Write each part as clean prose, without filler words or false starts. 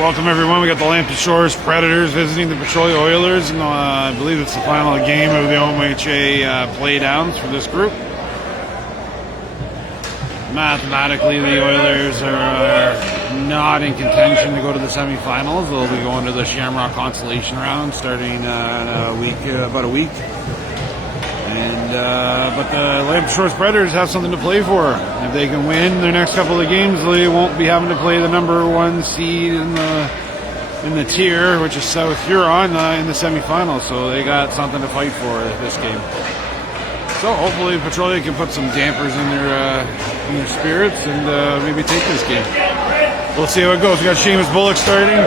Welcome everyone. We got the Lambton Shores Predators visiting the Petrolia Oilers, and I believe it's the final game of the OMHA playdowns for this group. Mathematically, the Oilers are not in contention to go to the semifinals. They'll be going to the Shamrock Consolation Round starting in about a week. But the Lambton Shores Predators have something to play for. If they can win their next couple of games, they won't be having to play the number one seed in the tier, which is South Huron, in the semifinals. So they got something to fight for this game. So hopefully Petrolia can put some dampers in their spirits and maybe take this game. We'll see how it goes. We got Seamus Bullock starting.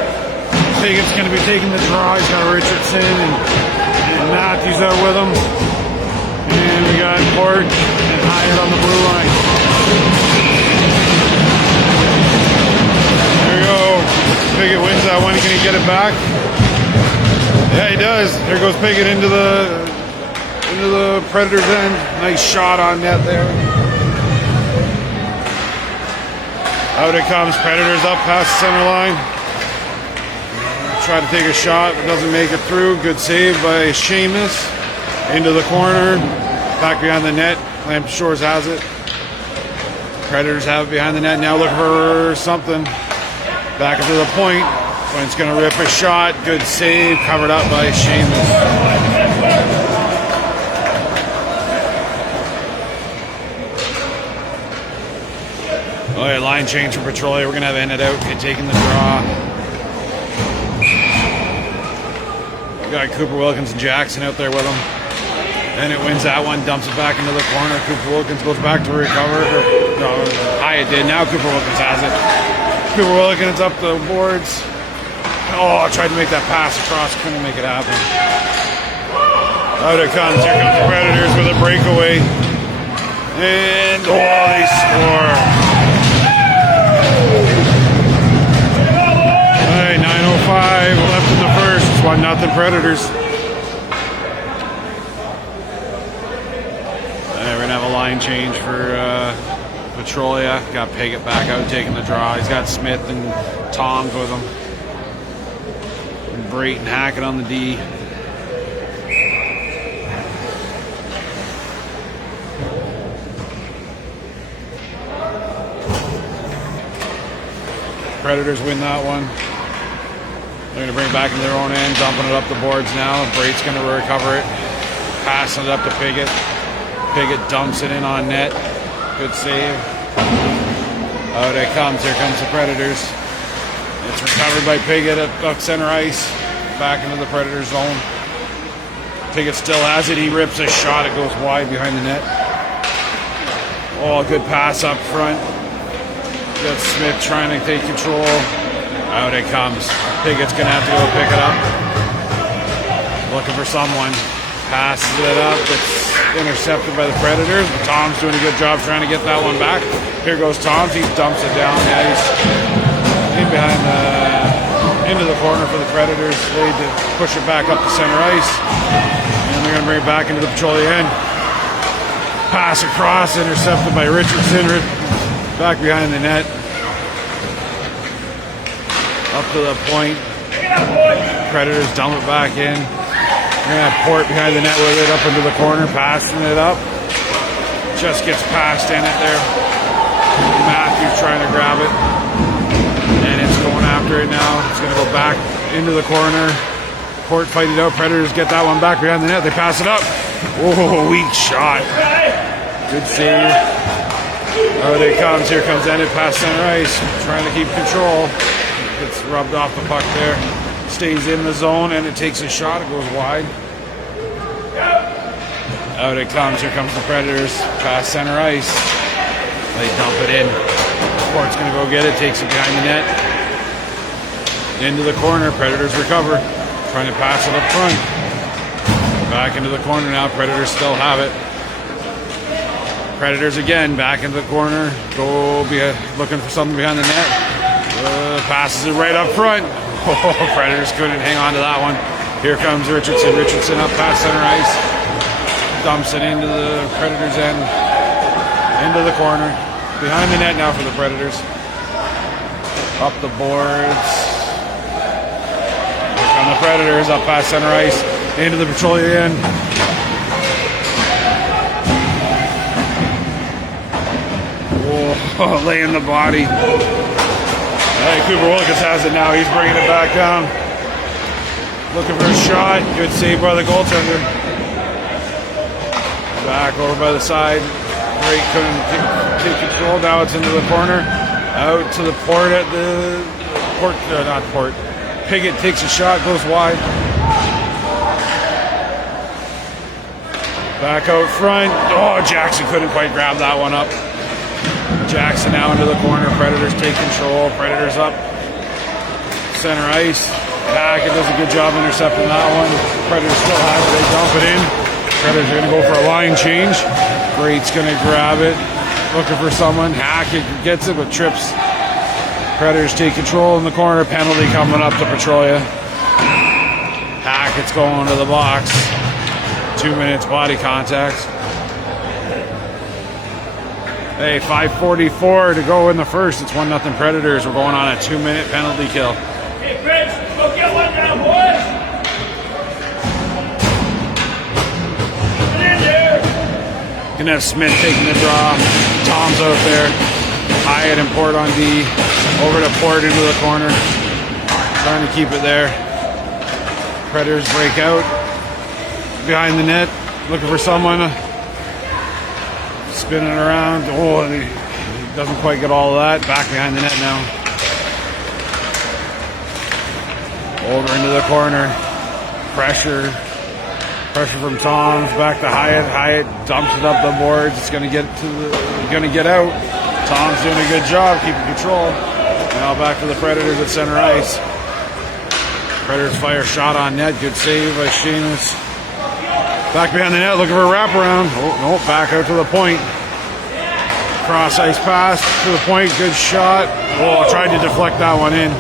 Pigot's going to be taking the draw. He's got Richardson and Matthews out with him. And we got Port and Hyatt on the blue line. There we go. Pigot wins that one. Can he get it back? Yeah, he does. There goes Pigot into the Predators' end. Nice shot on net there. Out it comes. Predators up past the center line. Try to take a shot, but doesn't make it through. Good save by Seamus. Into the corner, back behind the net. Lambton Shores has it. Predators have it behind the net. Now looking for something. Back into the point. Point's going to rip a shot. Good save, covered up by Seamus. Oh yeah, line change for Petrolia. We're going to have ended out. Taking the draw. We got Cooper Wilkins and Jackson out there with him. And it wins that one, dumps it back into the corner. Cooper Wilkins goes back to recover. No, Hyatt did. Now Cooper Wilkins has it. Cooper Wilkins up the boards. Oh, tried to make that pass across. Couldn't make it happen. Out it comes. Here comes the Predators with a breakaway. And, they score. All right, 9:05 left in the first. It's 1-0 Predators. We're going to have a line change for Petrolia. Got Pigot back out taking the draw. He's got Smith and Toms with him. And Brayton Hackett on the D. Predators win that one. They're going to bring it back into their own end, dumping it up the boards now. Brate's going to recover it. Passing it up to Pigot. Pigot dumps it in on net. Good save. Out it comes. Here comes the Predators. It's recovered by Pigot at center ice. Back into the Predators zone. Pigot still has it. He rips a shot. It goes wide behind the net. Oh, good pass up front. Got Smith trying to take control. Out it comes. Pigot's going to have to go pick it up. Looking for someone. Passes it up. It's intercepted by the Predators, but Tom's doing a good job trying to get that one back. Here goes Tom's. He dumps it down. Yeah, he's in behind into the corner for the Predators. They need to push it back up to center ice, and they're going to bring it back into the Petrolia end. Pass across, intercepted by Richardson. Back behind the net. Up to the point. Predators dump it back in. We're going to have Port behind the net with it, up into the corner, passing it up. Just gets past in it there. Matthews trying to grab it. And it's going after it now. It's going to go back into the corner. Port fight it out. Predators get that one back behind the net. They pass it up. Whoa, weak shot. Good save. Out it comes. Here comes Ennett past center ice. Trying to keep control. Gets rubbed off the puck there. Stays in the zone, and it takes a shot. It goes wide. Out it comes. Here comes the Predators. Past center ice. They dump it in. Port's going to go get it. Takes it behind the net. Into the corner. Predators recover. Trying to pass it up front. Back into the corner now. Predators still have it. Predators again. Back into the corner. Go be looking for something behind the net. Passes it right up front. Oh, Predators couldn't hang on to that one. Here comes Richardson. Richardson up past center ice. Dumps it into the Predators' end. Into the corner. Behind the net now for the Predators. Up the boards. on the Predators up past center ice into the Petrolia end. Whoa, laying the body. Hey, Cooper Wilkins has it now. He's bringing it back down. Looking for a shot. Good save by the goaltender. Back over by the side. Great, couldn't take control. Now it's into the corner. Out to the port at the port, not port. Piggott takes a shot, goes wide. Back out front. Oh, Jackson couldn't quite grab that one up. Jackson now into the corner. Predators take control. Predators up center ice. Hackett does a good job intercepting that one. Predators still have it. They dump it in. Predators are going to go for a line change. Great's going to grab it. Looking for someone. Hackett gets it but trips. Predators take control in the corner. Penalty coming up to Petrolia. Hackett's going to the box. 2 minutes body contact. Hey, 5:44 to go in the first. It's 1-0 Predators. We're going on a 2-minute penalty kill. Hey, Rich, go get one down, boys. Get in there. Gonna have Smith taking the draw. Tom's out there. Hyatt and Port on D. Over to Port into the corner. Trying to keep it there. Predators break out. Behind the net. Looking for someone. Spinning around. Oh, he doesn't quite get all of that. Back behind the net now. Over into the corner. Pressure from Tom's. Back to Hyatt. Hyatt dumps it up the boards. It's going to get out. Tom's doing a good job keeping control. Now back to the Predators at center ice. Predators fire shot on net. Good save by Seamus. Back behind the net, looking for a wraparound. Oh, no, back out to the point. Cross ice pass to the point. Good shot. Oh, tried to deflect that one in.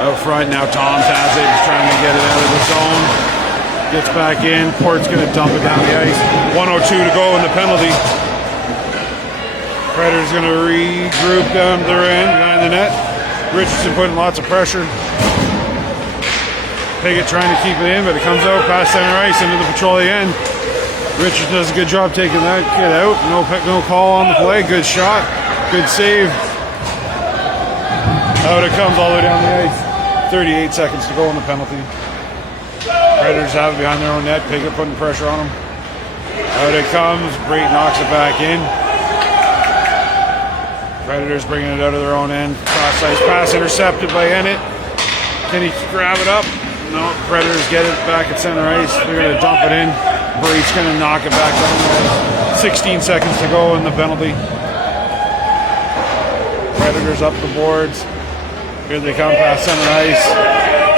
Out front, now Tom's has it. He's trying to get it out of the zone. Gets back in. Port's going to dump it down the ice. 1:02 to go in the penalty. Predators going to regroup down their end behind the net. Richardson putting lots of pressure. Piggott trying to keep it in, but it comes out past center ice into the Petrolia end. Richardson does a good job taking that kid out. No call on the play. Good shot. Good save. Out it comes all the way down the ice. 38 seconds to go in the penalty. Predators have it behind their own net. Piggott putting pressure on them. Out it comes. Brayton knocks it back in. Predators bringing it out of their own end. Cross ice pass intercepted by Ennett. Can he grab it up? No, Predators get it back at center ice. They're going to dump it in. Brate's going to knock it back down. 16 seconds to go in the penalty. Predators up the boards. Here they come past center ice.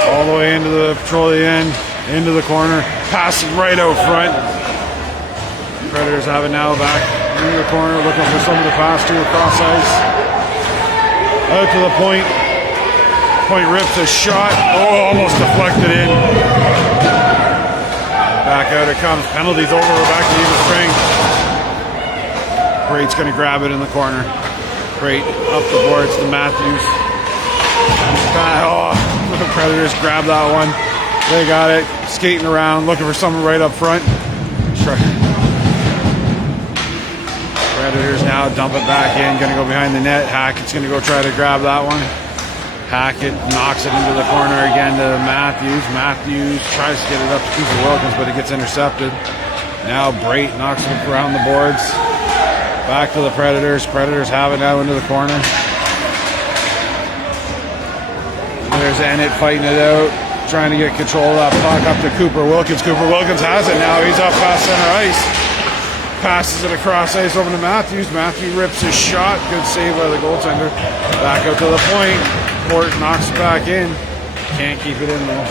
All the way into the Petrolia end. Into the corner. Pass right out front. Predators have it now back in the corner. Looking for someone to pass to across ice. Out to the point. Point rips a shot. Oh, almost deflected in. Back out it comes. Penalty's over. We're back to even spring. Brate's going to grab it in the corner. Brate up the boards to Matthews. Oh, the Predators grab that one. They got it. Skating around. Looking for someone right up front. Predators now dump it back in. Going to go behind the net. Hackett's going to go try to grab that one. Hackett knocks it into the corner again to Matthews. Matthews tries to get it up to Cooper Wilkins, but it gets intercepted. Now Brate knocks it around the boards. Back to the Predators. Predators have it now into the corner. There's Ennett fighting it out, trying to get control of that puck up to Cooper Wilkins. Cooper Wilkins has it now. He's up past center ice. Passes it across ice over to Matthews. Matthews rips his shot. Good save by the goaltender. Back up to the point. Port knocks it back in. Can't keep it in though.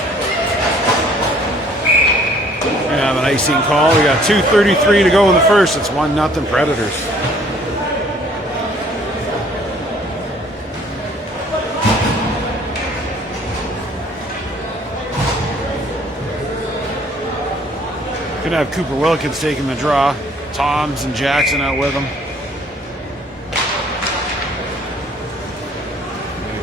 We have an icing call. We got 2:33 to go in the first. It's 1-0 Predators. Gonna have Cooper Wilkins taking the draw. Toms and Jackson out with him.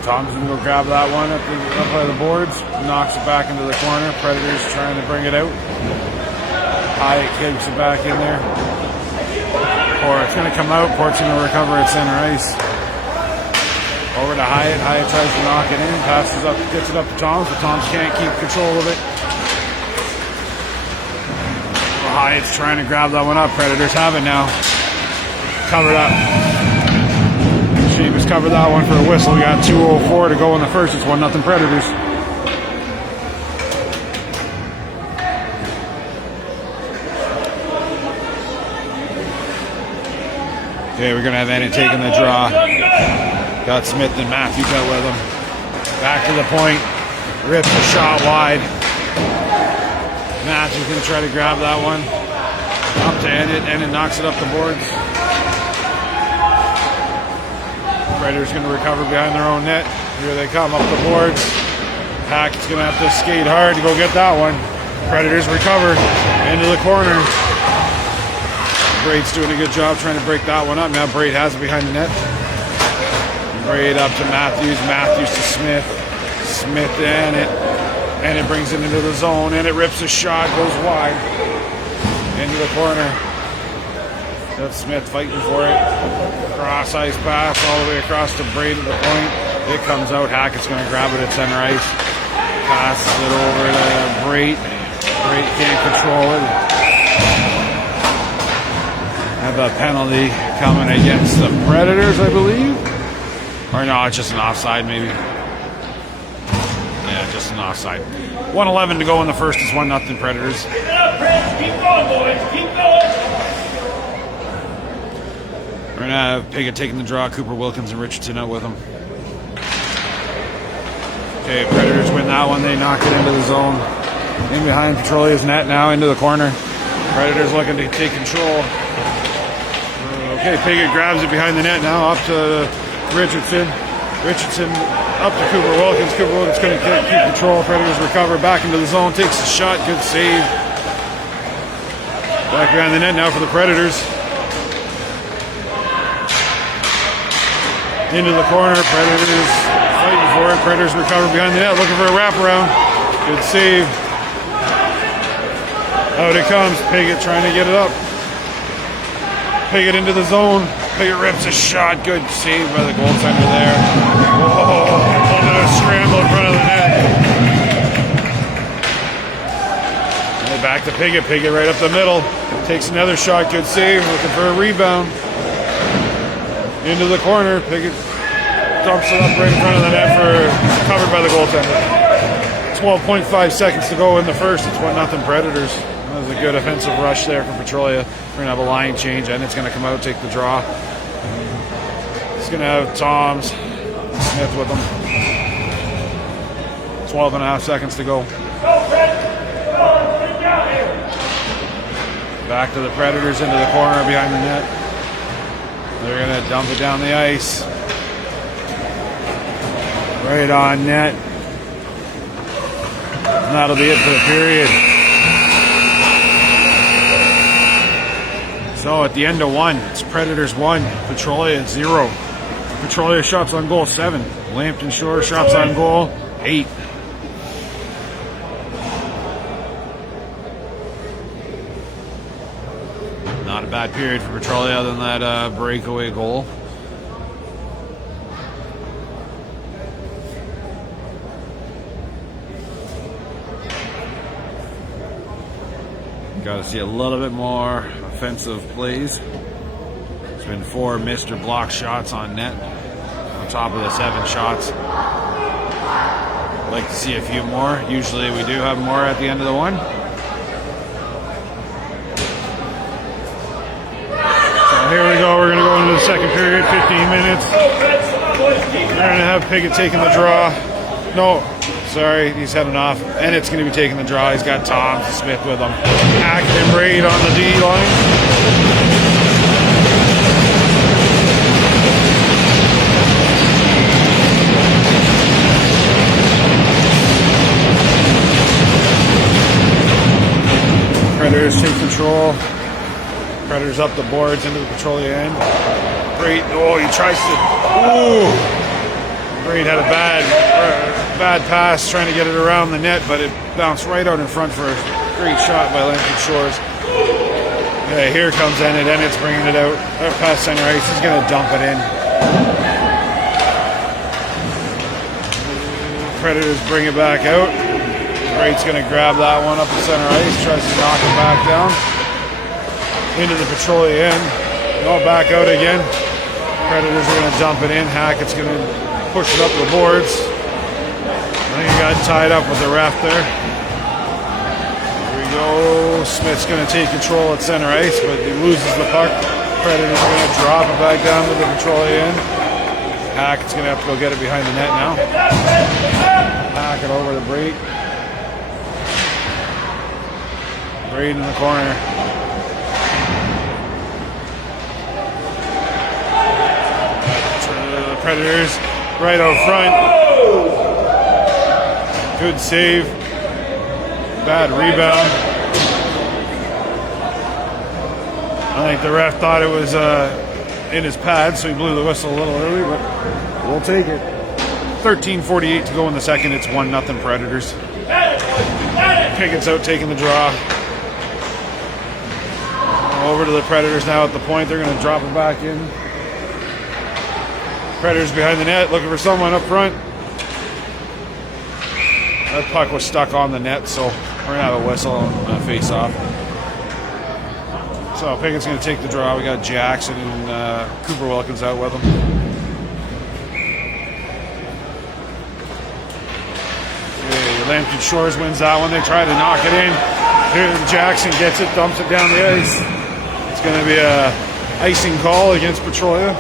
Tom's gonna go grab that one up by the boards, knocks it back into the corner. Predator's trying to bring it out. Hyatt kicks it back in there. Port's gonna come out. Port's gonna recover at center ice. Over to Hyatt. Hyatt tries to knock it in, passes up, gets it up to Tom's, but Tom's can't keep control of it. Hyatt's trying to grab that one up. Predators have it now. Covered up. Sheamus covered that one for a whistle. We got 2:04 to go in the first. It's 1-0 Predators. Okay, we're gonna have Enid taking the draw. Got Smith and Matthews out with him. Back to the point. Rips a shot wide. Matthews gonna try to grab that one. Up to Enid. Enid knocks it up the boards. Predators going to recover behind their own net. Here they come up the boards. Hackett's going to have to skate hard to go get that one. Predators recover into the corner. Braid's doing a good job trying to break that one up. Now Braid has it behind the net. Braid up to Matthews. Matthews to Smith. Smith to Enid. Enid brings it into the zone. Enid rips a shot, goes wide. Into the corner. That's Smith fighting for it. Cross ice pass all the way across to Braid at the point. It comes out. Hackett's going to grab it at center ice. Passes it over to Braid. Braid can't control it. Have a penalty coming against the Predators, I believe. Or no, it's just an offside maybe. Yeah, just an offside. 1:11 to go in the first. It's 1-0 Predators. Keep going, boys. Keep going. We're going to have Piggott taking the draw. Cooper, Wilkins, and Richardson out with him. Okay, Predators win that one. They knock it into the zone. In behind Petrolia's net now, into the corner. Predators looking to take control. Okay, Piggott grabs it behind the net now. Up to Richardson. Richardson up to Cooper Wilkins. Cooper Wilkins couldn't keep control. Predators recover back into the zone. Takes a shot. Good save. Back behind the net now for the Predators. Into the corner. Predators fighting for it. Predators recover behind the net. Looking for a wraparound. Good save. Out it comes. Piggott trying to get it up. Piggott into the zone. Piggott rips a shot. Good save by the goaltender there. Whoa, a little bit of scramble in front of the net. And back to Piggott. Piggott right up the middle. Takes another shot. Good save. Looking for a rebound. Into the corner. Piggott dumps it up right in front of the net for covered by the goaltender. 12.5 seconds to go in the first. It's 1-0 Predators. That was a good offensive rush there from Petrolia. We're going to have a line change, and it's going to come out, take the draw. It's going to have Toms, Smith with them. 12.5 seconds to go. Back to the Predators into the corner behind the net. They're going to dump it down the ice. Right on net. And that'll be it for the period. So at the end of one, it's Predators 1, Petrolia 0. Petrolia shots on goal 7. Lambton Shore shots on goal 8. Not a bad period for Petrolia other than that breakaway goal. Got to see a little bit more offensive plays. There's been 4 missed or blocked shots on net on top of the 7 shots. I'd like to see a few more. Usually we do have more at the end of the one. So here we go. We're going to go into the second period, 15 minutes. We're going to have Piggott taking the draw. No. Sorry, he's heading off, and it's going to be taking the draw. He's got Tom Smith with him. Hackett and Braid on the D line. Predators take control. Predators up the boards into the Petrolia end. Braid, oh, he tries to. Ooh! Braid had a bad pass trying to get it around the net, but it bounced right out in front for a great shot by Lampkin Shores. Okay, here comes Ennett. Ennett's bringing it out past center ice. He's going to dump it in. Predators bring it back out. Braid's going to grab that one up the center ice. Tries to knock it back down into the Petrolia end. No, back out again. Predators are going to dump it in. Hackett's going to push it up the boards. I think he got tied up with the ref there. Here we go. Smith's going to take control at center ice, but he loses the puck. Predators are going to drop it back down to the Petrolia end. Hackett's going to have to go get it behind the net now. Hackett over to Braid. Braid in the corner. Predators right out front. Good save. Bad rebound. I think the ref thought it was in his pad, so he blew the whistle a little early, but we'll take it. 13:48 to go in the second. It's 1-0 Predators. Pickett's out taking the draw. Over to the Predators now at the point. They're going to drop it back in. Predators behind the net, looking for someone up front. That puck was stuck on the net, so we're going to have a whistle and a face-off. So Pickett's going to take the draw. We got Jackson and Cooper Wilkins out with him. Okay, Lampkin Shores wins that one. They try to knock it in. Here Jackson gets it, dumps it down the ice. It's going to be a icing call against Petrolia.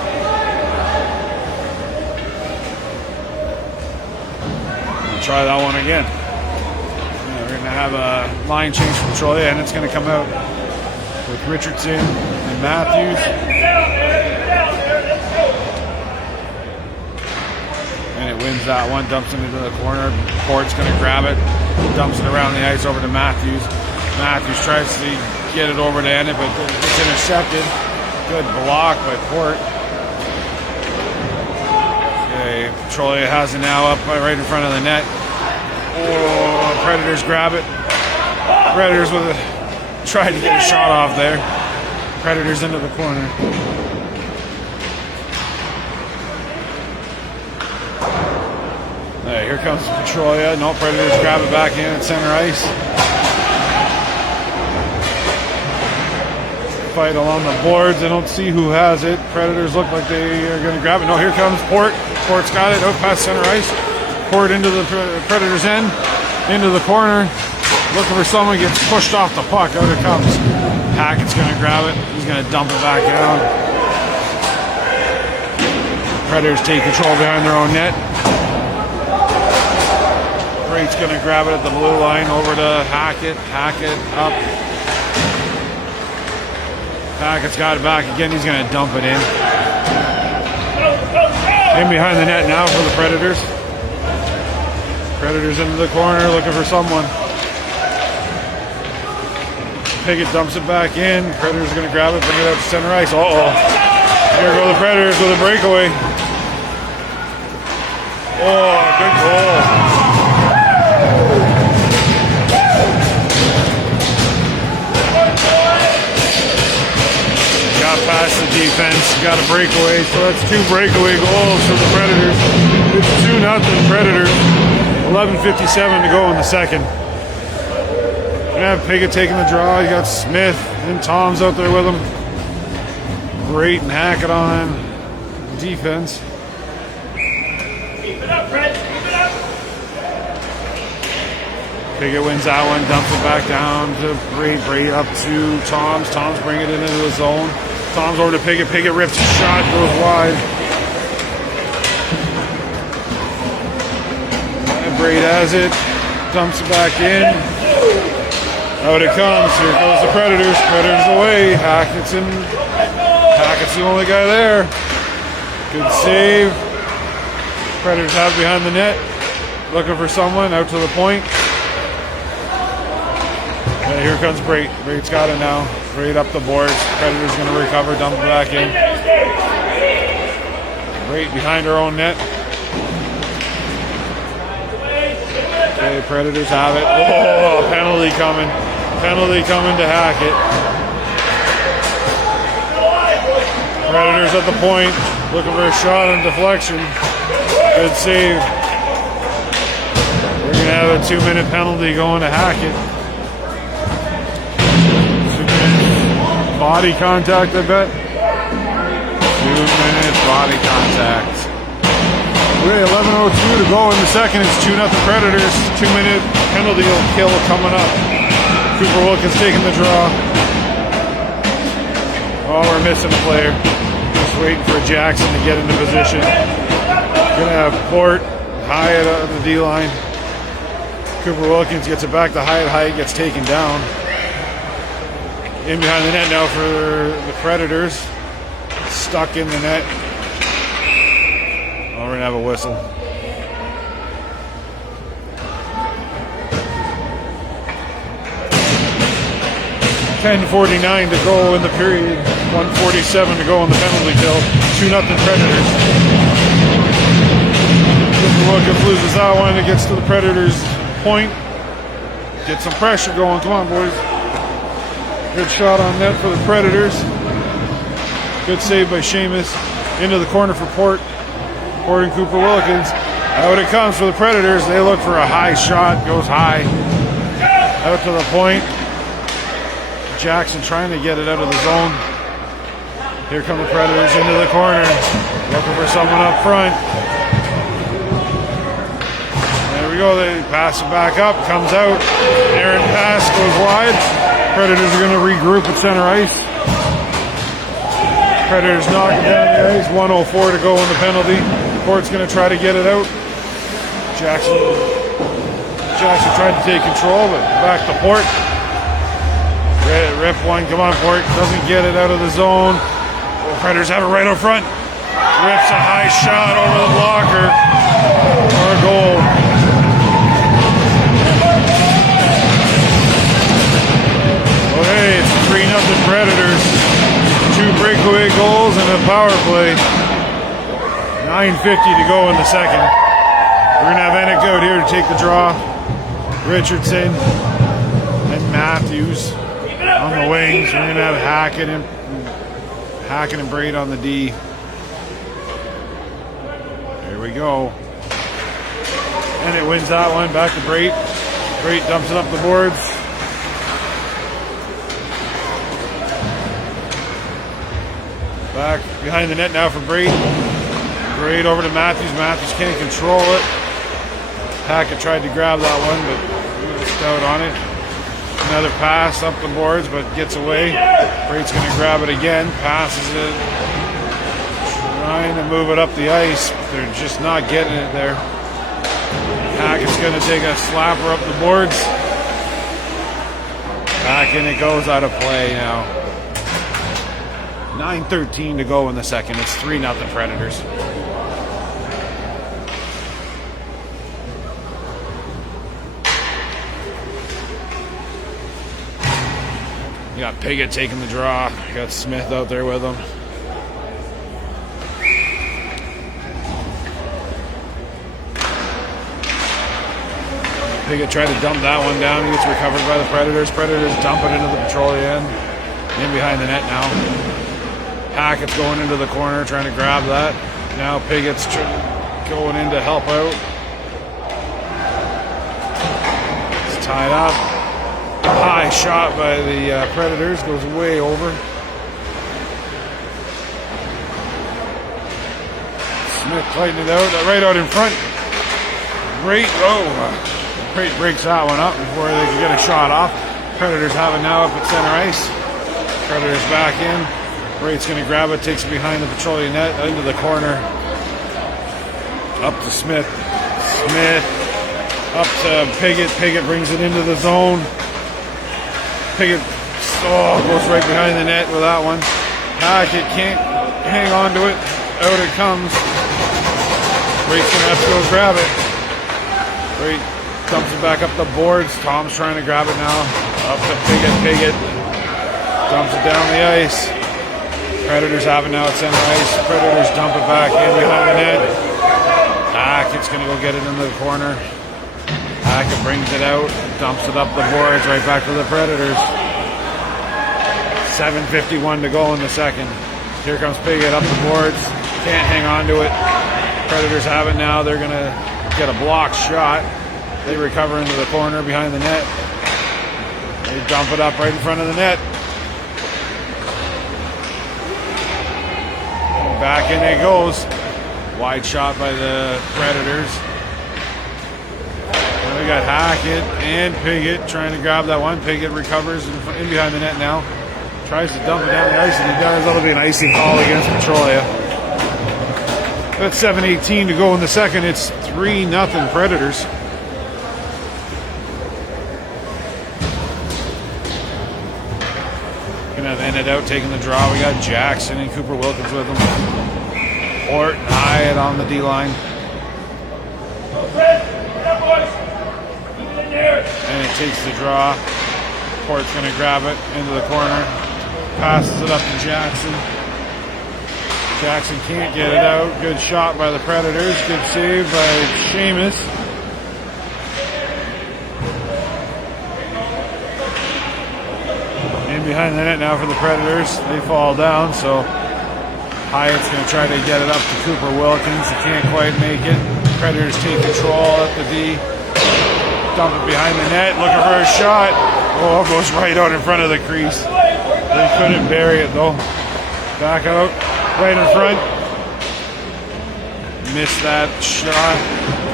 Try that one again. We're going to have a line change from Petrolia, and it's going to come out with Richardson and Matthews. And it wins that one, dumps it into the corner. Port's going to grab it, dumps it around the ice over to Matthews. Matthews tries to get it over to Ennett, but it's intercepted. Good block by Port. Okay, Petrolia has it now up right in front of the net. Oh, Predators grab it. Predators tried to get a shot off there. Predators into the corner. Hey, here comes Petrolia. No, Predators grab it back in at center ice. Fight along the boards. I don't see who has it. Predators look like they are going to grab it. No, here comes Port. Port's got it out past center ice. Port into the Predators end, into the corner. Looking for someone, gets pushed off the puck. Out it comes. Hackett's going to grab it. He's going to dump it back down. Predators take control behind their own net. Braid's going to grab it at the blue line over to Hackett. Hackett up. Hackett's got it back again. He's going to dump it in. In behind the net now for the Predators. Predators into the corner looking for someone. Pickett dumps it back in. Predators are going to grab it, bring it out to center ice. Uh-oh. Here go the Predators with a breakaway. Oh, good goal. Got past the defense, got a breakaway, so that's 2 breakaway goals for the Predators. It's 2-0 Predators. 11:57 to go in the second. We have Pickett taking the draw. You got Smith and Tom's out there with him. Great and Hackett on defense. Keep it up, Brett. Keep it up. Pickett wins that one, dumps it back down to Braid up to Tom's. Tom's bringing it into the zone. Tom's over to Pickett. Pickett rips his shot, goes wide. And Braid has it, dumps it back in. Out it comes. Here goes the Predators. Predators away. Hackett's the only guy there. Good save. Predators have it behind the net. Looking for someone out to the point. And here comes Braid. Braid's got it now. Braid up the boards. Predators going to recover, dump it back in. Braid behind her own net. Okay, Predators have it. Oh, penalty coming. Penalty coming to Hackett. Predators at the point, looking for a shot on deflection. Good save. We're going to have a 2-minute penalty going to Hackett. 2 minutes. Body contact, I bet. 2 minutes body contact. Okay, 11:02 to go in the second. It's 2-0 Predators. 2-minute penalty kill coming up. Cooper Wilkins taking the draw. Oh, we're missing a player. Just waiting for Jackson to get into position. Gonna have Port, Hyatt on the D line. Cooper Wilkins gets it back to Hyatt. Hyatt gets taken down. In behind the net now for the Predators. Stuck in the net. Oh, we're gonna have a whistle. $10:49 to go in the period. 1:47 to go in the penalty kill. 2-0 Predators. Wilkins loses that one. It gets to the Predators' point. Get some pressure going. Come on, boys. Good shot on net for the Predators. Good save by Seamus. Into the corner for Port. Port and Cooper Wilkins. Out it comes for the Predators. They look for a high shot. Goes high. Out to the point. Jackson trying to get it out of the zone. Here come the Predators into the corner. Looking for someone up front. There we go. They pass it back up. Comes out. Aaron pass goes wide. Predators are going to regroup at center ice. Predators knocking down the ice. 1:04 to go in the penalty. Port's going to try to get it out. Jackson tried to take control, but back to Port. Rip one, come on, Port. Doesn't get it out of the zone. Oh, Predators have it right up front. Rips a high shot over the blocker. For a goal. Oh, hey, it's 3-0 Predators. 2 breakaway goals and a power play. 9:50 to go in the second. We're going to have Enick out here to take the draw. Richardson and Matthews on the wings. We're going to have Hackett and Braid on the D. There we go. And it wins that one. Back to Braid. Braid dumps it up the boards. Back behind the net now for Braid. Braid over to Matthews. Matthews can't control it. Hackett tried to grab that one, but he missed out on it. Another pass up the boards, but gets away. Braid's going to grab it again. Passes it. Trying to move it up the ice. They're just not getting it there. Hackett's going to take a slapper up the boards. Back in it goes, out of play now. 9:13 to go in the second. It's 3-0 Predators. You got Piggott taking the draw. Got Smith out there with him. Piggott tried to dump that one down. He gets recovered by the Predators. Predators dump it into the Petrolia end. In behind the net now. Hackett's going into the corner, trying to grab that. Now Piggott's going in to help out. It's tied up. High shot by the Predators, goes way over. Smith fighting it out, right out in front. Great, Great breaks that one up before they can get a shot off. Predators have it now up at center ice. Predators back in. Great's going to grab it, takes it behind the Petrolia net, into the corner. Up to Smith. Smith up to Piggott. Piggott brings it into the zone. Piggott goes right behind the net with that one. Hackett can't hang on to it. Out it comes. Great's going to have to go grab it. Great dumps it back up the boards. Tom's trying to grab it now. Up to Piggott. Piggott dumps it down the ice. Predators have it now at center ice. Predators dump it back in behind the net. Hackett's going to go get it into the corner. Hackett brings it out, dumps it up the boards, right back to the Predators. 7:51 to go in the second. Here comes Piggott up the boards. Can't hang on to it. Predators have it now. They're going to get a block shot. They recover into the corner behind the net. They dump it up right in front of the net. Back in it goes. Wide shot by the Predators. And we got Hackett and Piggott trying to grab that one. Piggott recovers in behind the net now. Tries to dump it down the ice, and he does. That'll be an icing call against Petrolia. That's 7:18 to go in the second. It's 3-0 Predators. Gonna have ended out taking the draw. We got Jackson and Cooper Wilkins with them. Port and Hyatt on the D line. And it takes the draw. Port's gonna grab it into the corner. Passes it up to Jackson. Jackson can't get it out. Good shot by the Predators. Good save by Seamus. In behind the net now for the Predators. They fall down, so Hyatt's going to try to get it up to Cooper Wilkins. He can't quite make it. Predators take control at the D. Dump it behind the net. Looking for a shot. Oh, it goes right out in front of the crease. They couldn't bury it though. Back out. Right in front. Missed that shot.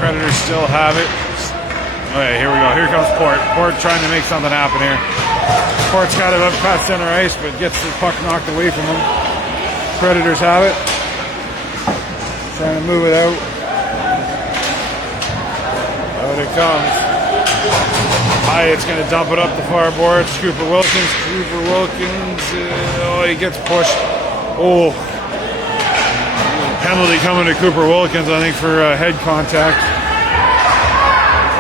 Predators still have it. Okay, here we go. Here comes Port. Port trying to make something happen here. Port's got it up past center ice, but gets the puck knocked away from him. Predators have it. Trying to move it out. Out it comes. Hyatt's going to dump it up the far boards. Cooper Wilkins. Cooper Wilkins. He gets pushed. Oh. Penalty coming to Cooper Wilkins, I think, for head contact.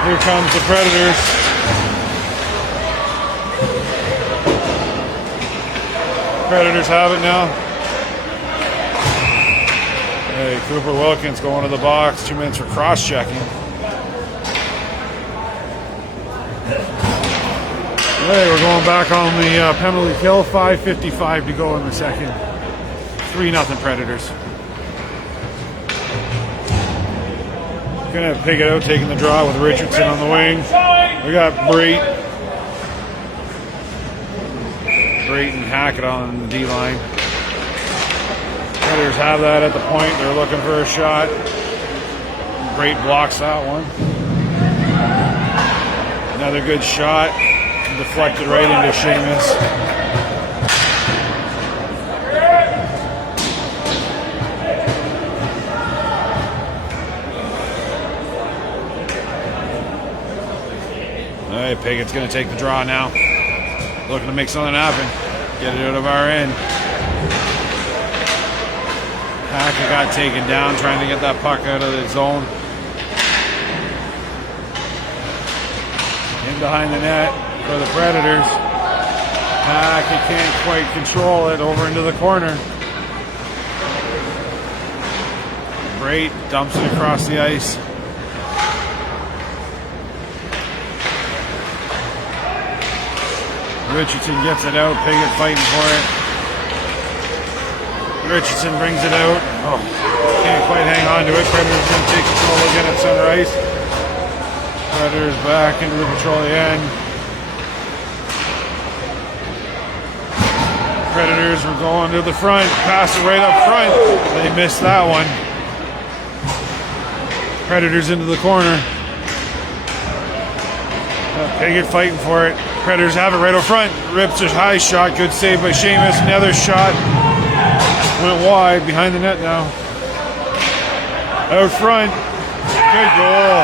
Here comes the Predators. Predators have it now. Hey, Cooper Wilkins going to the box. 2 minutes for cross-checking. Hey, we're going back on the penalty kill. 5:55 to go in the second. 3-0 Predators. Gonna have Piggott out taking the draw with Richardson on the wing. We got Brate and Hackett on the D line. Predators have that at the point. They're looking for a shot. Brate blocks that one. Another good shot. Deflected right into Seamus. All right, Piggott's going to take the draw now. Looking to make something happen. Get it out of our end. Hackett got taken down trying to get that puck out of the zone. In behind the net for the Predators. Hackett can't quite control it over into the corner. Brate dumps it across the ice. Richardson gets it out. Piggott fighting for it. Richardson brings it out. Oh, can't quite hang on to it. Predators going to take control again at center ice. Predators back into the Petrolia end. Predators were going to the front. Pass it right up front. They missed that one. Predators into the corner. Piggott fighting for it. Predators have it right up front. Rips a high shot. Good save by Seamus. Another shot. Went wide. Behind the net now. Out front. Good goal.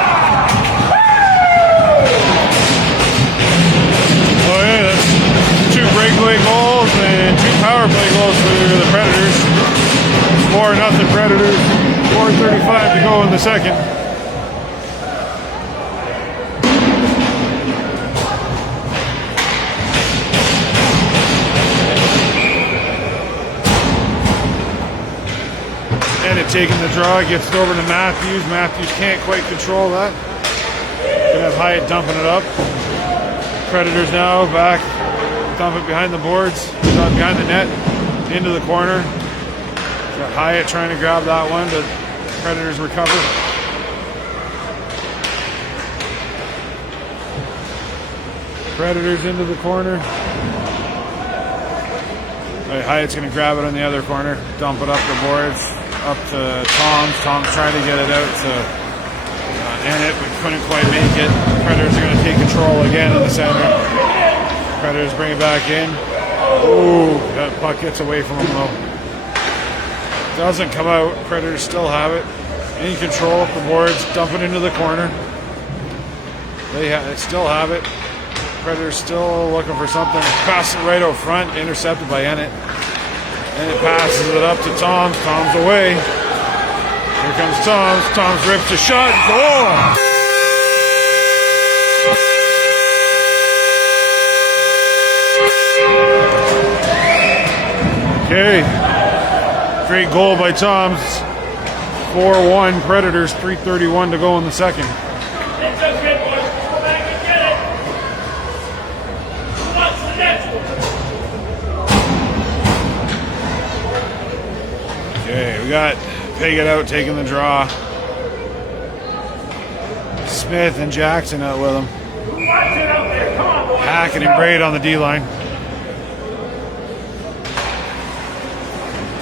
Oh yeah, that's 2 breakaway goals and 2 power play goals for the Predators. 4-0 Predators. 4:35 to go in the second. Taking the draw, gets it over to Matthews. Matthews can't quite control that. Gonna have Hyatt dumping it up. Predators now back, dump it behind the boards, behind the net, into the corner. Got Hyatt trying to grab that one, but Predators recover. Predators into the corner. Right, Hyatt's going to grab it on the other corner, dump it up the boards, up to Tom's. Tom's trying to get it out to end it, but couldn't quite make it. Predators are going to take control again in the center. Predators bring it back in. Ooh, that puck gets away from them though. Doesn't come out. Predators still have it. In control of the boards, dump it into the corner. They still have it. Predators still looking for something. Pass it right out front, intercepted by Ennett. Ennett passes it up to Tom. Tom's away. Here comes Tom. Tom's rips a shot. Goal! Okay. Great goal by Tom's. 4-1 Predators, 3:31 to go in the second. It's okay, boys. Go back and get it. What's the next one? Okay, we got Piggott out taking the draw. Smith and Jackson out with him. Watch it out there. Come on, boys. Hackett and Braid on the D-line.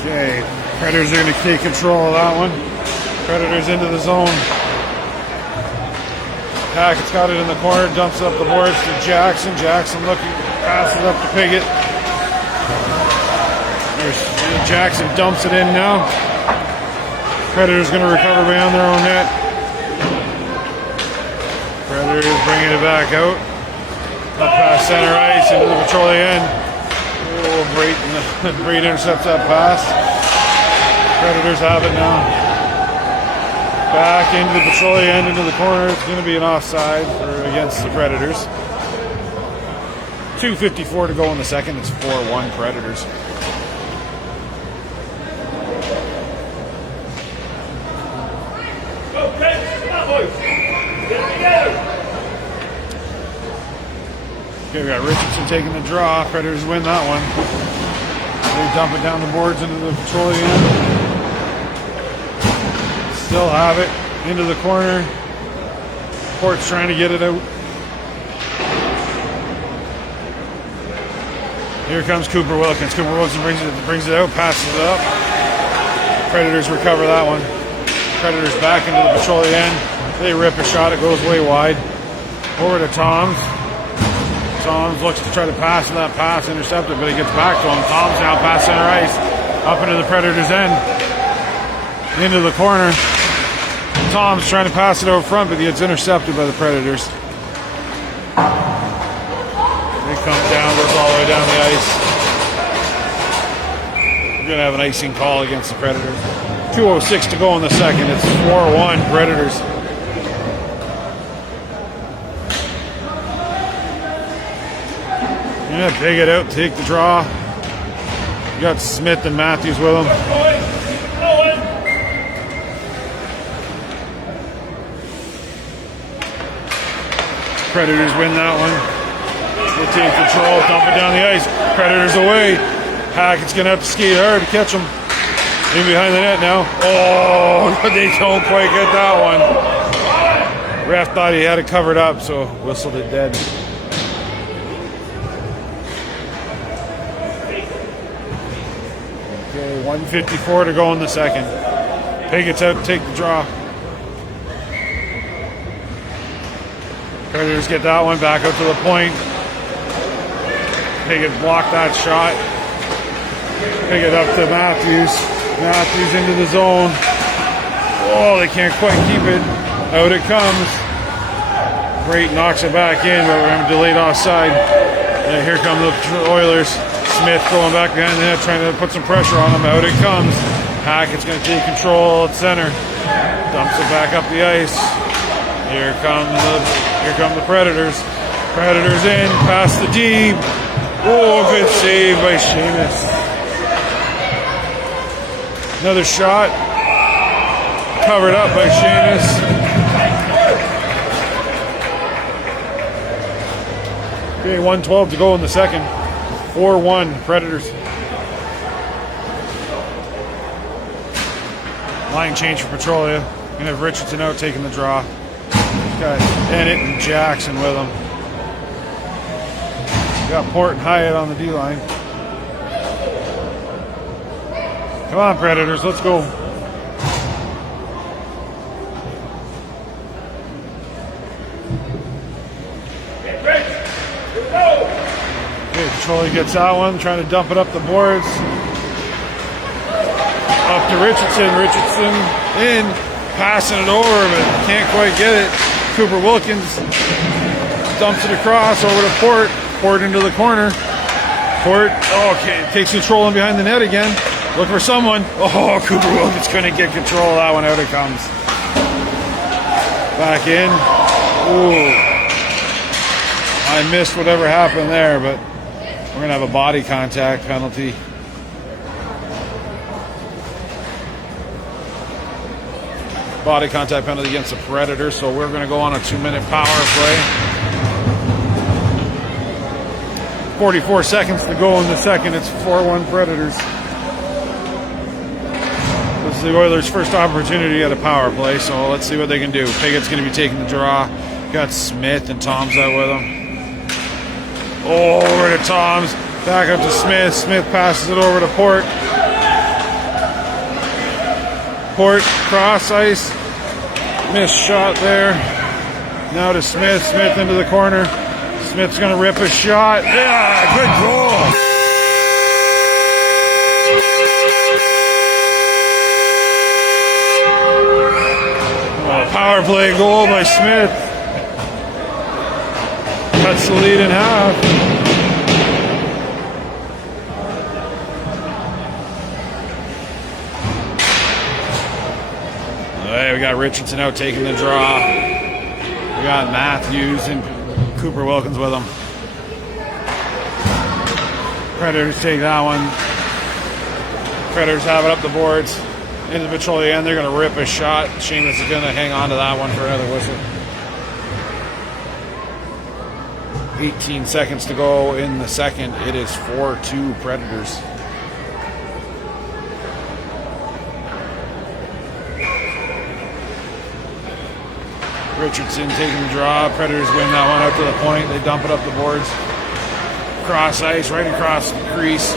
Okay, Predators are going to take control of that one. Predators into the zone. Hackett's got it in the corner, dumps up the boards to Jackson. Jackson looking, passes up to Piggott. Jackson dumps it in now. Predators going to recover behind their own net. Predators bringing it back out. Up past center ice into the Petrolia end. Oh, Braid intercepts that pass. Predators have it now. Back into the Petrolia end, into the corner. It's going to be an offside against the Predators. 2:54 to go in the second. It's 4-1 Predators. Go, Fred. Come on, boys. Get it together. Okay, we got Richardson taking the draw. Predators win that one. They dump it down the boards into the Petrolia. Still have it. Into the corner. Port's trying to get it out. Here comes Cooper Wilkins. Cooper Wilkins brings it out, passes it up. Predators recover that one. Predators back into the Petrolia end. They rip a shot. It goes way wide. Over to Tom's. Tom's looks to try to pass, and that pass intercepted, but he gets back to him. Tom's now past center ice, up into the Predators' end, into the corner. Tom's trying to pass it over front, but he gets intercepted by the Predators. They come down, goes all the way down the ice. We're going to have an icing call against the Predators. 2:06 to go in the second. It's 4-1 Predators. Yeah, take it out, take the draw. You got Smith and Matthews with them. Predators win that one. They take control, dump it down the ice. Predators away. Hackett's going to have to skate hard to catch them. In behind the net now. Oh, they don't quite get that one. Ref thought he had it covered up, so whistled it dead. Okay, 1:54 to go in the second. Piggott's out to take the draw. Predators get that one back out to the point. Piggott blocked that shot. Piggott up to Matthews. Matthews into the zone. Oh, they can't quite keep it. Out it comes. Great knocks it back in, but we're having delayed offside. And here come the Oilers. Smith going back behind the net, trying to put some pressure on them. Out it comes. Hackett's going to take control at center. Dumps it back up the ice. Here come the Predators. Predators in, past the D. Oh, good save by Seamus. Another shot. Covered up by Seamus. Okay, 1:12 to go in the second. 4-1 Predators. Line change for Petrolia. Gonna have Richardson out taking the draw. Got Bennett and Jackson with him. Got Port and Hyatt on the D line. Come on, Predators, let's go. Okay, Petrolia gets that one, trying to dump it up the boards. Up to Richardson. Richardson in, passing it over, but can't quite get it. Cooper Wilkins dumps it across over to Port. Port into the corner. Port, okay, takes control in behind the net again. Look for someone. Oh, Cooper Wilkins couldn't get control of that one. Out it comes. Back in. Ooh. I missed whatever happened there, but we're going to have a body contact penalty. Body contact penalty against the Predators, so we're going to go on a 2-minute power play. 44 seconds to go in the second. It's 4-1 Predators. This is the Oilers' first opportunity at a power play, so let's see what they can do. Pigot's going to be taking the draw. Got Smith and Tom's out with him. Oh, over to Tom's. Back up to Smith. Smith passes it over to Port. Port, cross ice. Missed shot there. Now to Smith. Smith into the corner. Smith's going to rip a shot. Yeah, good goal. Oh, power play goal by Smith. Cuts the lead in half. Hey, we got Richardson out taking the draw. We got Matthews and Cooper Wilkins with him. Predators take that one. Predators have it up the boards. Into the Petrolia end. They're going to rip a shot. Seamus is going to hang on to that one for another whistle. 18 seconds to go in the second. It is 4-2 Predators. Richardson taking the draw. Predators win that one out to the point. They dump it up the boards. Cross ice, right across the crease.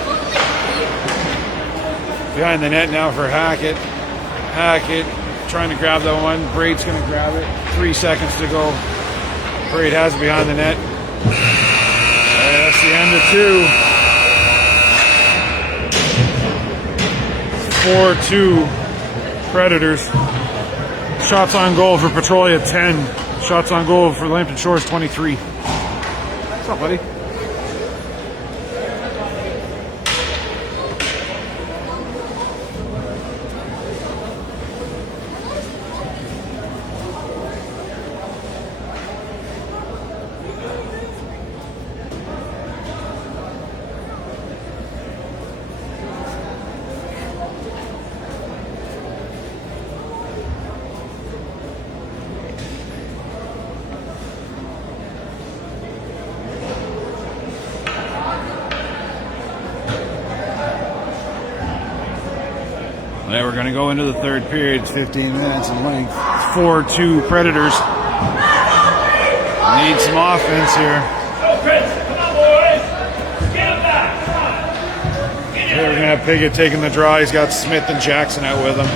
Behind the net now for Hackett. Hackett trying to grab that one. Braid's going to grab it. 3 seconds to go. Braid has it behind the net. That's the end of 2. 4-2 Predators. Shots on goal for Petrolia 10. Shots on goal for Lambton Shores 23. What's up, buddy? Yeah, we're going to go into the third period. It's 15 minutes in length. 4-2 Predators. Need some offense here. Okay, we're going to have Piggott taking the draw. He's got Smith and Jackson out with him.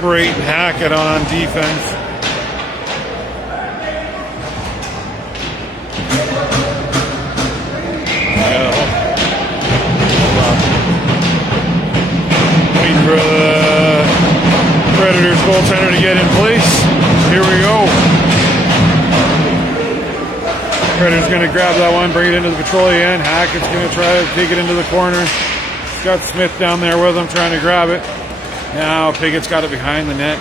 Brayton Hackett on defense. For the Predators goaltender to get in place. Here we go. Predators going to grab that one, bring it into the Petrolia end. Hackett's going to try to take it into the corner. Got Smith down there with him trying to grab it. Now Piggott's got it behind the net.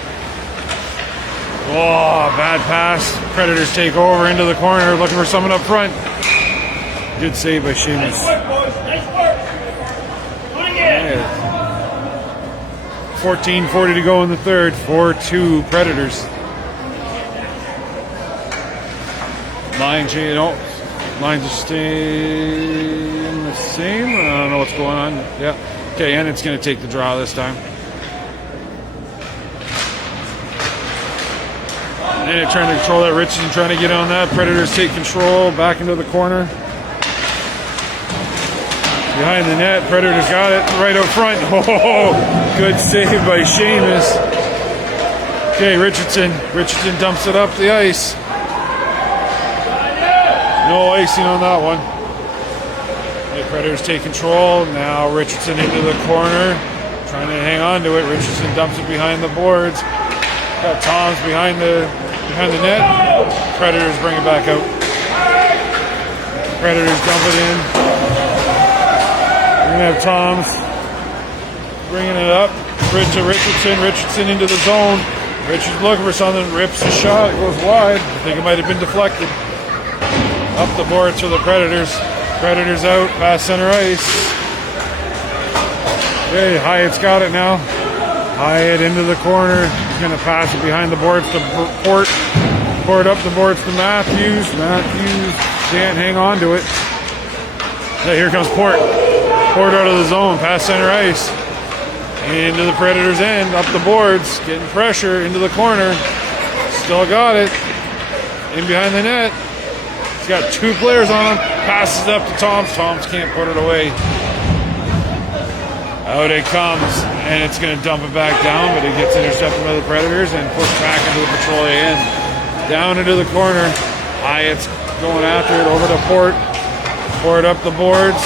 Oh, bad pass. Predators take over into the corner, looking for someone up front. Good save by Seamus. Nice work, boys. Nice work. Do it again. 14:40 to go in the third. 4-2 Predators. Line change. Oh, Lines are staying the same. I don't know what's going on. Yeah. Okay, and it's going to take the draw this time. And they're trying to control that. Richardson trying to get on that. Predators take control. Back into the corner. Behind the net. Predators got it right out front. Oh, good save by Seamus. Okay, Richardson. Richardson dumps it up the ice. No icing on that one. The Predators take control. Now Richardson into the corner. Trying to hang on to it. Richardson dumps it behind the boards. Got Toms behind the net. Predators bring it back out. Predators dump it in. We're going to have Toms bringing it up. Richardson into the zone. Richard's looking for something. Rips the shot. It goes wide. I think it might have been deflected. Up the boards for the Predators. Predators out. Past center ice. Okay, Hyatt's got it now. Hyatt into the corner. He's going to pass it behind the boards to Port. Port up the boards to Matthews. Matthews can't hang on to it. Yeah, here comes Port. Port out of the zone. Past center ice. Into the Predators' end. Up the boards. Getting pressure. Into the corner. Still got it. In behind the net. He's got two players on him. Passes it up to Toms. Toms can't put it away. Out it comes, and it's going to dump it back down, but it gets intercepted by the Predators and pushed back into the Petrolia end. Down into the corner. Hyatt's going after it over to Port. Port up the boards,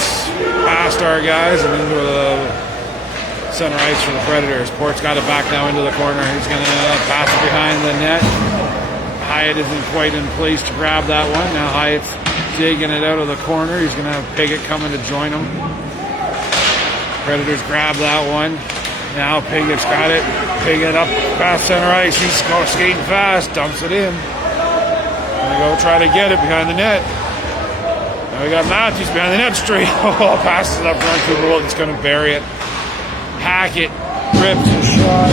past our guys, and into the center ice for the Predators. Port's got it back now into the corner. He's going to pass it behind the net. Hyatt isn't quite in place to grab that one. Now Hyatt's digging it out of the corner. He's going to have Piggott coming to join him. Predators grab that one. Now Piggott's got it. Piggott up past center ice. He's skating fast. Dumps it in. Gonna go try to get it behind the net. Now we got Matthews behind the net straight. Oh, passes it up front. Cooper Wilkins gonna bury it. Hackett rips the shot.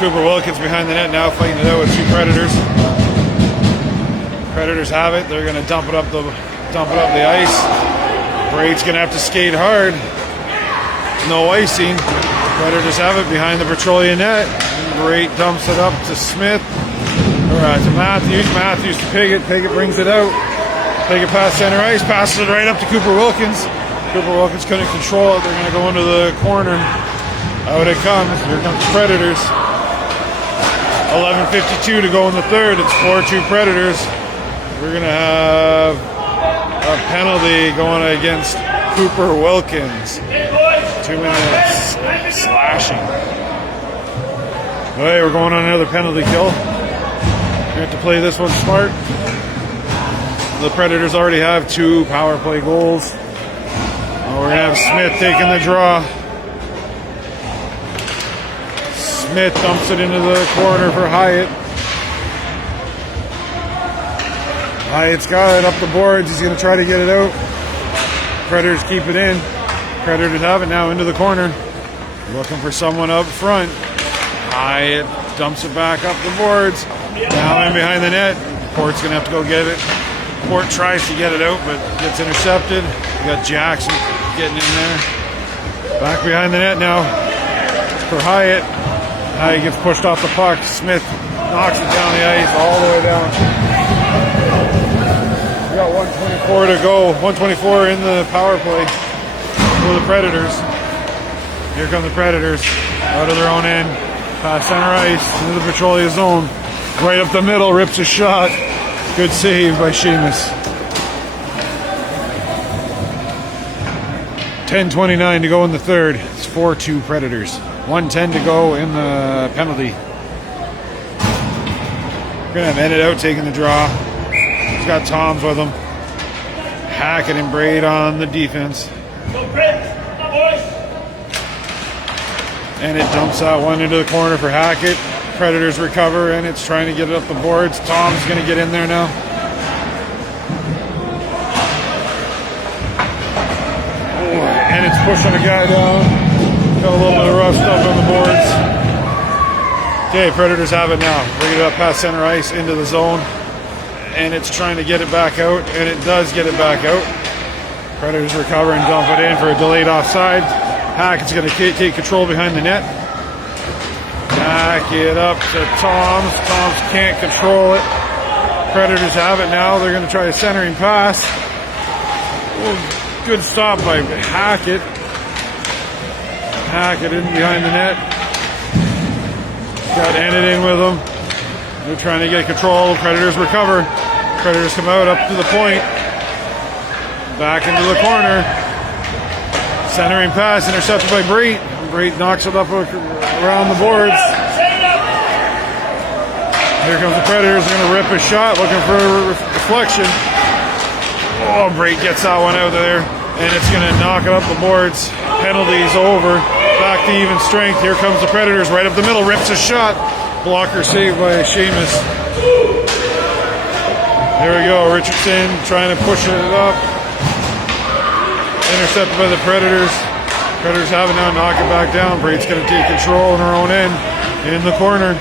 Cooper Wilkins behind the net now, fighting it out with two Predators. Predators have it. They're gonna dump it up the ice. Braid's gonna have to skate hard. No icing. Predators have it behind the Petrolia net. Braid dumps it up to Smith. To Matthews. Matthews to Piggott. Piggott brings it out. Piggott past center ice. Passes it right up to Cooper Wilkins. Cooper Wilkins couldn't control it. They're gonna go into the corner. Out it comes. Here comes the Predators. 11:52 to go in the third. It's 4-2 Predators. We're gonna have a penalty going against Cooper Wilkins. 2 minutes slashing. Okay, we're going on another penalty kill. We have to play this one smart. The Predators already have 2 power play goals. We're going to have Smith taking the draw. Smith dumps it into the corner for Hyatt. Hyatt's got it up the boards. He's going to try to get it out. Predators keep it in. Predators have it now into the corner. Looking for someone up front. Hyatt dumps it back up the boards. Now in behind the net. Port's going to have to go get it. Port tries to get it out, but gets intercepted. We got Jackson getting in there. Back behind the net now for Hyatt. Hyatt gets pushed off the puck. Smith knocks it down the ice all the way down. We got 1:24 to go. 1:24 in the power play for the Predators. Here come the Predators out of their own end. Past center ice into the Petrolia zone. Right up the middle, rips a shot. Good save by Seamus. 10:29 to go in the third. It's 4-2 Predators. 1:10 to go in the penalty. We're going to have Ed out taking the draw. He's got Toms with him. Hackett and Braid on the defense. And it dumps that one into the corner for Hackett. Predators recover, and it's trying to get it up the boards. Tom's going to get in there now. And it's pushing a guy down. Got a little bit of rough stuff on the boards. Okay, Predators have it now. Bring it up past center ice into the zone. and it's trying to get it back out, and it does get it back out. Predators recover and dump it in for a delayed offside. Hackett's going to take control behind the net. Back it up to Toms. Toms can't control it. Predators have it now. They're going to try a centering pass. Oh, good stop by Hackett. Hackett in behind the net. Got ended in with them. They're trying to get control. Predators recover. Predators come out up to the point. Back into the corner. Centering pass intercepted by Breit. Breit knocks it up around the boards. Here comes the Predators. They're going to rip a shot, looking for a reflection. Oh, Breit gets that one out there, and it's going to knock it up the boards. Penalties over. Back to even strength. Here comes the Predators right up the middle. Rips a shot. Blocker saved by Seamus. There we go. Richardson trying to push it up. Intercepted by the Predators. Predators have it now. Knock it back down. Breit's going to take control in her own end. In the corner.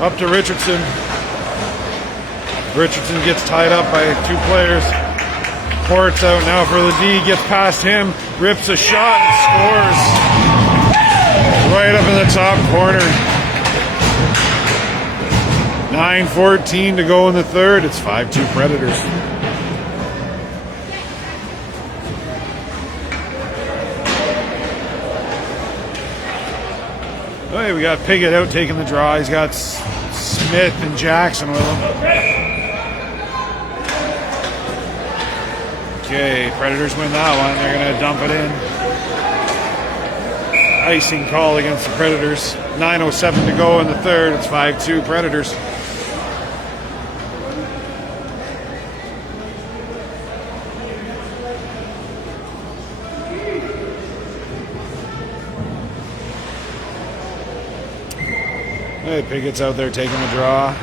Up to Richardson. Richardson gets tied up by two players. Port's out now for the D. Gets past him. Rips a shot and scores. Right up in the top corner. 9:14 to go in the third. It's 5-2 Predators. Hey, we got Piggott out taking the draw. He's got Smith and Jackson with him. Okay, Predators win that one. They're going to dump it in. Icing call against the Predators. 9:07 to go in the third. It's 5-2 Predators. Hey, Piggott's out there taking the draw.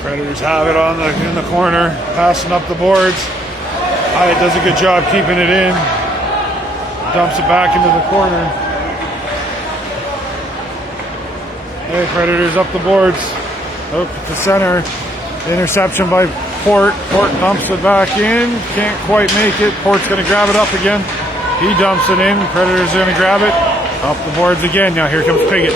Predators have it in the corner, passing up the boards. Hyatt does a good job keeping it in. Dumps it back into the corner. Hey, Predators up the boards. Out to the center. Interception by Port. Port dumps it back in. Can't quite make it. Port's going to grab it up again. He dumps it in. Predators are going to grab it. Up the boards again. Now here comes Piggott.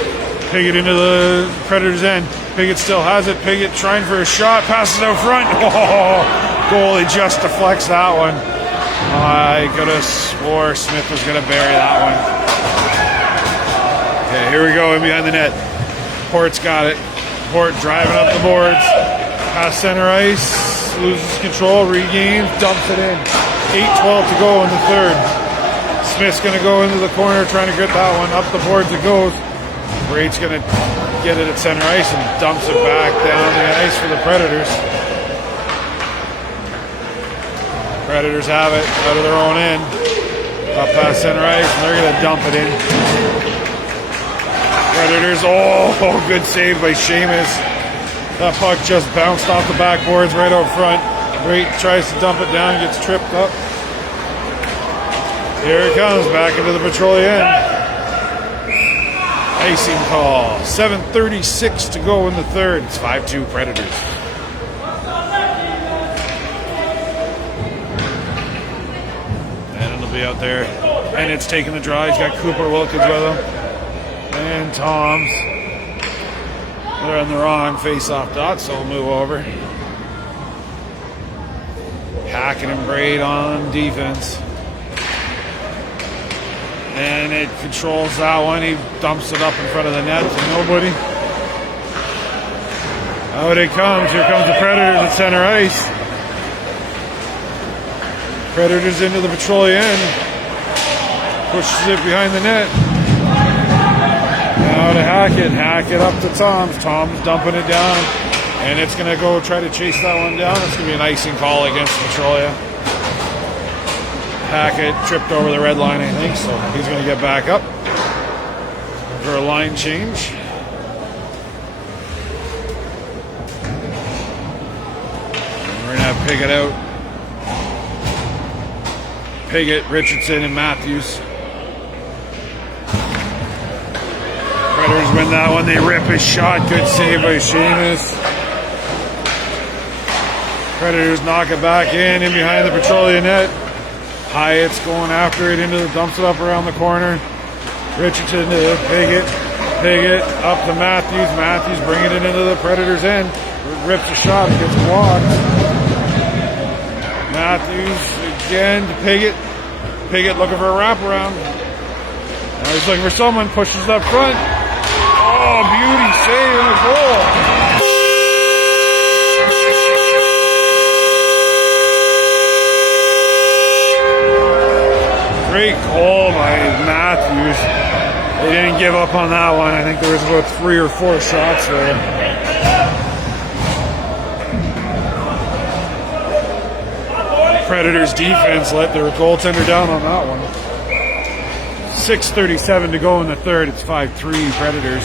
Piggott into the Predators' end. Piggott still has it. Piggott trying for a shot. Passes out front. Oh, goalie just deflects that one. I could have swore Smith was going to bury that one. Okay, here we go in behind the net. Port's got it. Port driving up the boards. Past center ice. Loses control. Regains. Dumps it in. 8:12 to go in the third. Smith's going to go into the corner, trying to get that one. Up the boards it goes. Breit's going to get it at center ice and dumps it back down the ice for the Predators. Predators have it out of their own end. Up past center ice, and they're going to dump it in. Predators, oh, good save by Seamus. That puck just bounced off the backboards right out front. Breit tries to dump it down, gets tripped up. Here it comes, back into the Petrolia end. Icing call. 7:36 to go in the third. It's 5-2 Predators. And it'll be out there. And it's taking the draw. He's got Cooper Wilkins with him. And Toms. They're on the wrong face-off dot, so we'll move over. Hackett and Breit on defense. And it controls that one. He dumps it up in front of the net to nobody. Out it comes. Here comes the Predators at center ice. Predators into the Petrolia end. Pushes it behind the net. Now to Hackett. Hackett up to Toms. Toms dumping it down. And it's going to go try to chase that one down. It's going to be an icing call against Petrolia. Hackett tripped over the red line, I think, so he's going to get back up for a line change. And we're going to have Piggott out. Piggott, Richardson, and Matthews. Predators win that one. They rip his shot. Good save by Seamus. Predators knock it back in behind the Petrolia net. Hyatt's going after it dumps it up around the corner. Richardson to Piggott. Piggott up to Matthews. Matthews bringing it into the Predators' end. Rips a shot. It gets blocked. Matthews again to Piggott. Piggott looking for a wraparound. Now he's looking for someone. Pushes up front. Oh, beauty save and a goal. Great call by Matthews. They didn't give up on that one. I think there was about 3 or 4 shots there. Predators defense let their goaltender down on that one. 6:37 to go in the third. It's 5-3 Predators.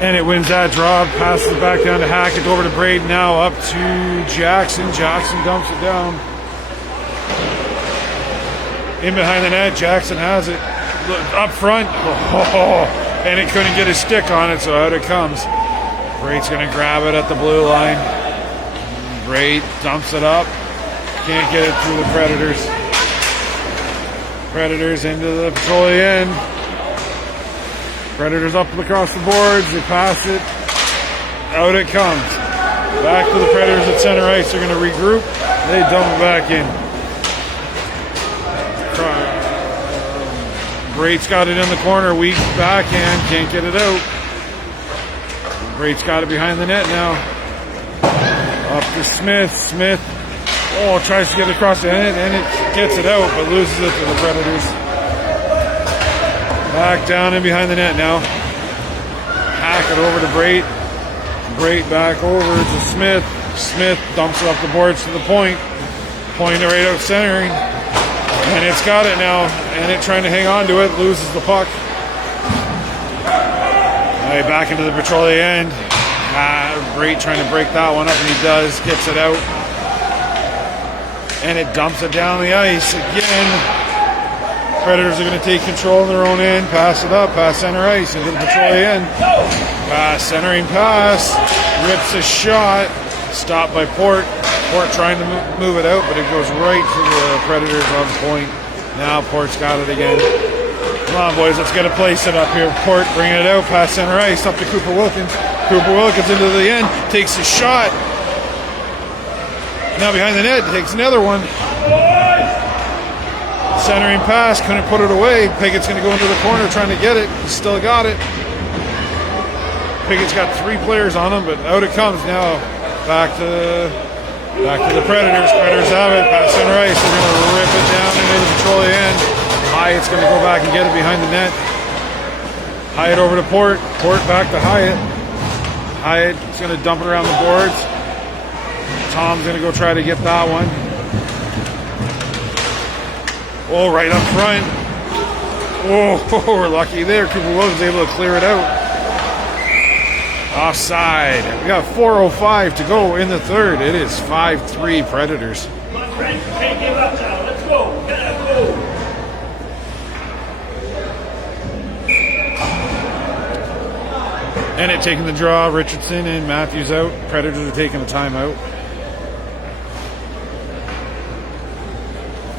And it wins that draw. Passes it back down to Hackett. Over to Braden now. Up to Jackson. Jackson dumps it down. In behind the net, Jackson has it. Up front. Oh, and it couldn't get his stick on it, so out it comes. Braid's going to grab it at the blue line. Braid dumps it up. Can't get it through the Predators. Predators into the Petrolia end. Predators up across the boards. They pass it. Out it comes. Back to the Predators at center ice. They're going to regroup. They dump it back in. Braid's got it in the corner. Weak backhand. Can't get it out. Braid's got it behind the net now. Up to Smith. Smith. Oh, tries to get it across the net and it gets it out, but loses it to the Predators. Back down in behind the net now. Hackett over to Braid. Braid back over to Smith. Smith dumps it up the boards to the point. Point right out centering. And it's got it now. And it trying to hang on to it. Loses the puck. Right, back into the Petrolia end. Braid trying to break that one up, and he does. Gets it out. And it dumps it down the ice again. Predators are going to take control in their own end. Pass it up. Pass center ice into the Petrolia end. Pass, centering pass. Rips a shot. Stopped by Port. Port trying to move it out, but it goes right to the Predators on point. Now Port's got it again. Come on, boys. Let's get a play set up here. Port bringing it out. Pass center ice. Up to Cooper Wilkins. Cooper Wilkins into the end. Takes a shot. Now behind the net, takes another one. Centering pass, couldn't put it away. Piggott's going to go into the corner trying to get it. He's still got it. Piggott's got 3 players on him, but out it comes now. Back to the Predators. Predators have it. Pass center ice. They're going to rip it down into the Petrolia end. Hyatt's going to go back and get it behind the net. Hyatt over to Port. Port back to Hyatt. Hyatt's going to dump it around the boards. Tom's going to go try to get that one. Oh, right up front. Oh, we're lucky there. Cooper Wilkins able to clear it out. Offside. We got 4:05 to go in the third. It is 5-3 Predators. Come on, Brent. Can't give up now. Let's go. Get that goal. And it taking the draw. Richardson and Matthews out. Predators are taking a timeout.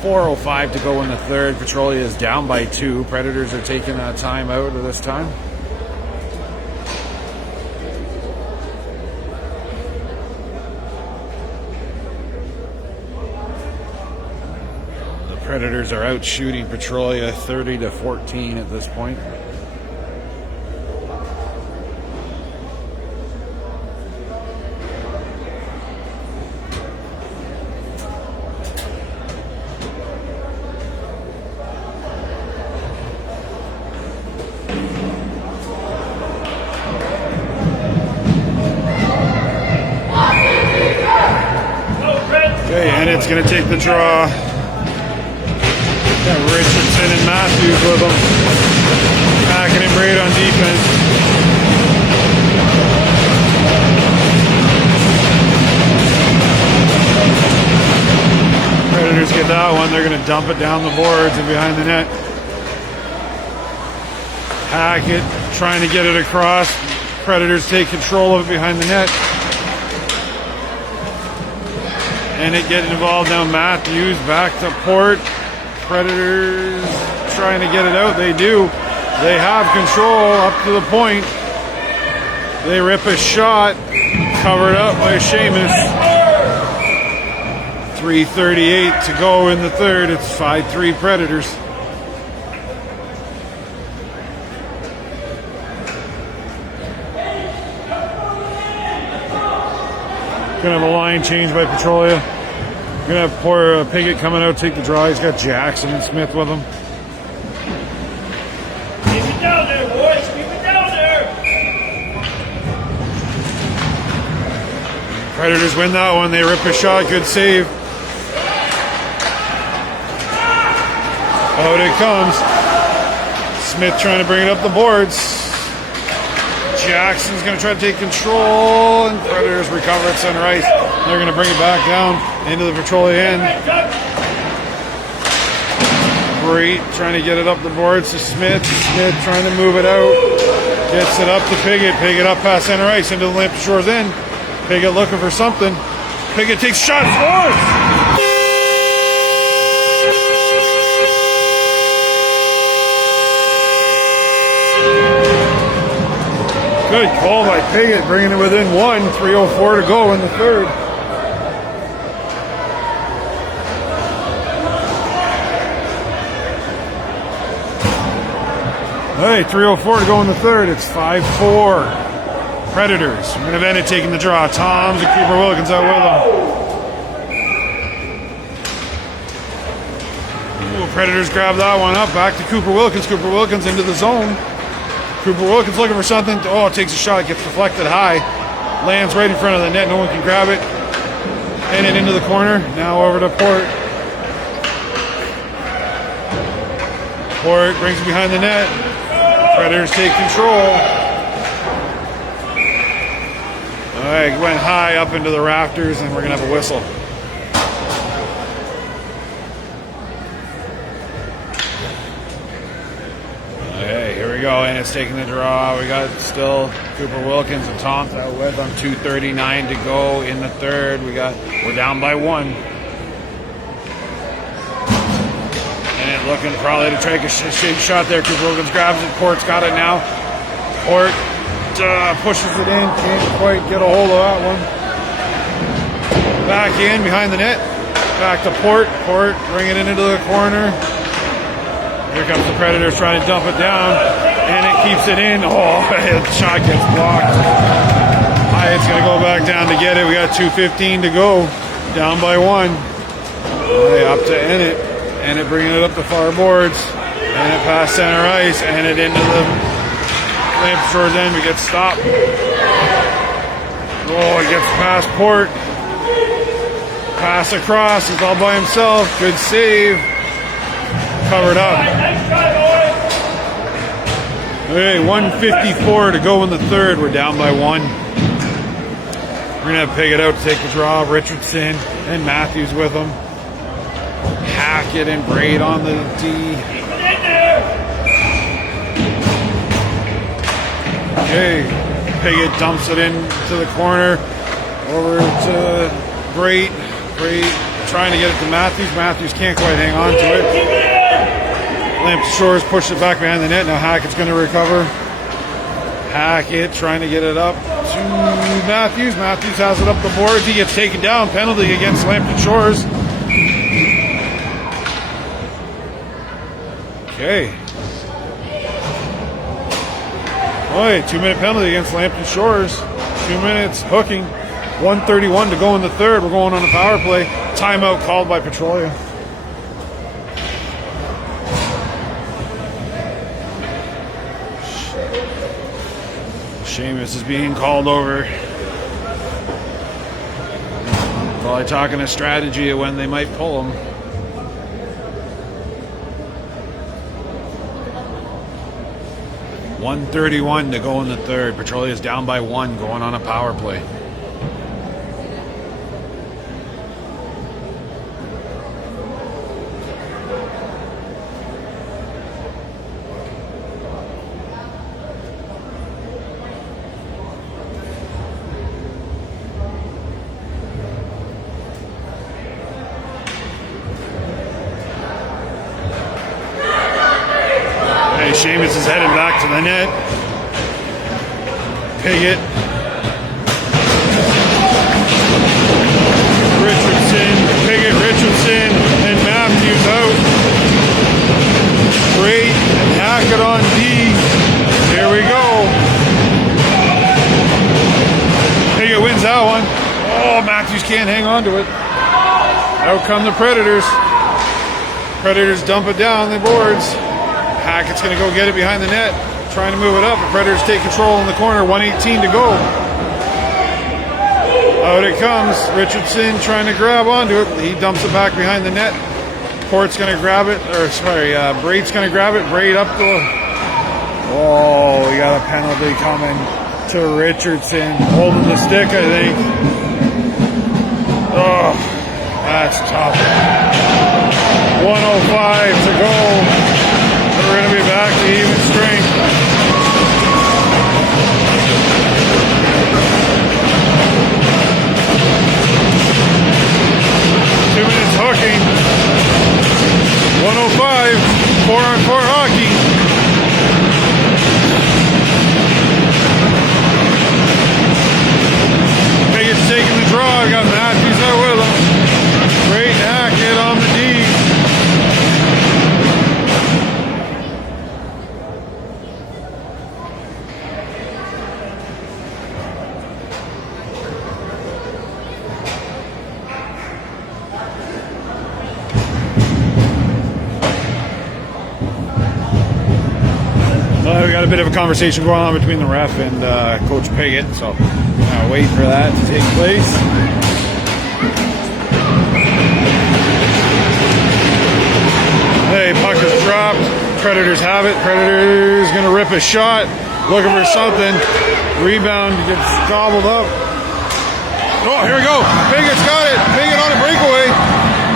4:05 to go in the third. Petrolia is down by 2. Predators are taking a timeout at this time. The Predators are out shooting Petrolia 30-14 at this point. And it's going to take the draw. Got Richardson and Matthews with them. Hackett and Braid on defense. Predators get that one. They're going to dump it down the boards and behind the net. Hackett trying to get it across. Predators take control of it behind the net. And it getting involved now. Matthews back to Port. Predators trying to get it out. They do. They have control up to the point. They rip a shot. Covered up by Seamus. 3:38 to go in the third. It's 5-3 Predators. Gonna have a line change by Petrolia. Gonna have poor Piggott coming out, take the draw. He's got Jackson and Smith with him. Keep it down there, boys. Keep it down there. Predators win that one. They rip a shot. Good save. Out it comes. Smith trying to bring it up the boards. Jackson's going to try to take control, and Predators recover at center ice. They're going to bring it back down into the Petrolia end. Great, trying to get it up the boards to Smith. Smith trying to move it out. Gets it up to Piggott. Piggott up past center ice into the Lampton Shores end. Piggott looking for something. Piggott takes shot, scores! Good call by Piggott, bringing it within one. 3:04 to go in the third. Hey, 3:04 to go in the third. It's 5-4. Predators. We're going to Bennett taking the draw. Toms and Cooper Wilkins out with them. Ooh, Predators grab that one up. Back to Cooper Wilkins. Cooper Wilkins into the zone. Cooper Wilkins looking for something. Oh, takes a shot, gets deflected high. Lands right in front of the net. No one can grab it. And it into the corner. Now over to Port. Port brings it behind the net. Predators take control. All right, went high up into the rafters, and we're going to have a whistle. Go, and it's taking the draw. We got still Cooper Wilkins and Tom's out with them. 2:39 to go in the third. We're down by one. And it looking probably to take a shot there. Cooper Wilkins grabs it. Port's got it now. Port pushes it in. Can't quite get a hold of that one. Back in behind the net. Back to Port. Port bring it into the corner. Here comes the Predators trying to dump it down, and it keeps it in. Oh, the shot gets blocked. Hyatt's going to go back down to get it. We got 2:15 to go, down by one. Up to Ennett bringing it up the far boards, and it past center ice, and it into the Lampton Shores end. We get stopped. Oh, it gets past Port. Pass across. He's all by himself. Good save. Covered up. Okay, 1:54 to go in the third. We're down by one. We're going to have Piggott out to take the draw. Richardson and Matthews with them. Hackett and Braid on the D. Okay, Piggott dumps it into the corner. Over to Braid. Braid trying to get it to Matthews. Matthews can't quite hang on to it. Lampton Shores pushed it back behind the net. Now Hackett's going to recover. Hackett trying to get it up to Matthews. Matthews has it up the boards. He gets taken down. Penalty against Lampton Shores. Okay. Boy, 2-minute penalty against Lampton Shores. 2 minutes hooking. 1:31 to go in the third. We're going on a power play. Timeout called by Petrolia. Seamus is being called over. Probably talking a strategy of when they might pull him. $1:31 to go in the third. Petrolia is down by one, going on a power play. Seamus is heading back to the net. Piggott. Richardson, Piggott, Richardson, and Matthews out. Great, and Hackett on D. Here we go. Piggott wins that one. Oh, Matthews can't hang on to it. Out come the Predators. Predators dump it down the boards. Hackett's going to go get it behind the net, trying to move it up. The Predators take control in the corner, 1:18 to go. Out it comes. Richardson trying to grab onto it. He dumps it back behind the net. Port's going to grab it, Braid's going to grab it. Braid up the... Oh, we got a penalty coming to Richardson. Holding the stick, I think. Oh, that's tough. 1:05 to go. We're going to be back to even strength. Hooking. 1:05, 4-on-4 hockey. Piggott's taking the draw. Got Matthews out with him. Great Hackett on the D. We got a bit of a conversation going on between the ref and Coach Piggott, so wait for that to take place. Hey, puck is dropped. Predators have it. Predators gonna rip a shot, looking for something. Rebound gets gobbled up. Oh, here we go. Piggott's got it. Piggott on a breakaway,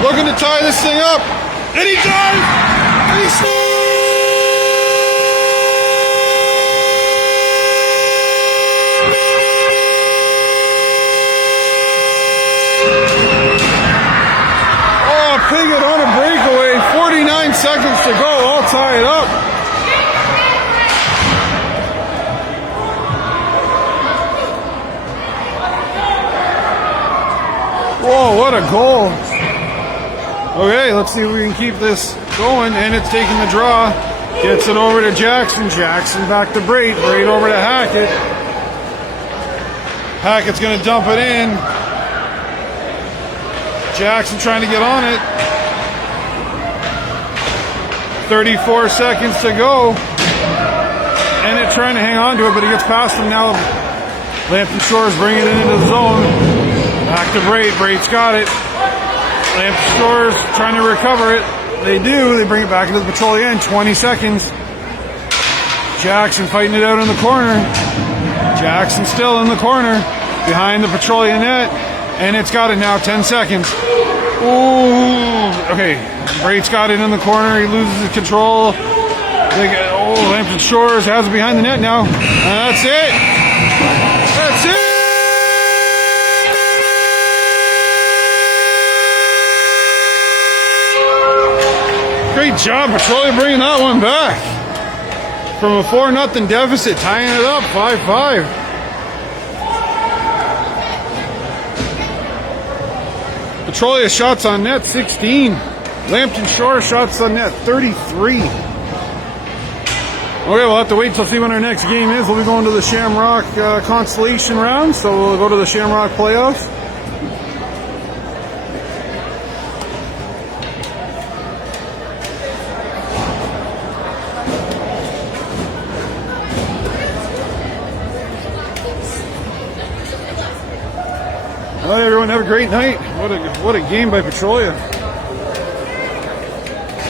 looking to tie this thing up, and he does. And he scores. Piggott on a breakaway, 49 seconds to go, I'll tie it up. Whoa, what a goal. Okay, let's see if we can keep this going, and it's taking the draw. Gets it over to Jackson, Jackson back to Braid, Braid over to Hackett. Hackett's going to dump it in. Jackson trying to get on it. 34 seconds to go. And it's trying to hang on to it, but he gets past him now. Lampton Shores bringing it into the zone. Back to Braid. Braid's got it. Lampton Shores trying to recover it. They do. They bring it back into the Petrolia end. 20 seconds. Jackson fighting it out in the corner. Jackson still in the corner. Behind the Petrolia net. And it's got it now, 10 seconds. Ooh, okay. Braid's got it in the corner. He loses his control. Lampton Shores has it behind the net now. And that's it. That's it. Great job, Petrolia, bringing that one back. From a 4-0 deficit, tying it up, 5-5. Petrolia shots on net, 16. Lampton Shores shots on net, 33. Okay, we'll have to wait till see when our next game is. We'll be going to the Shamrock Constellation round, so we'll go to the Shamrock playoffs. All right, everyone, have a great night. What a game by Petrolia.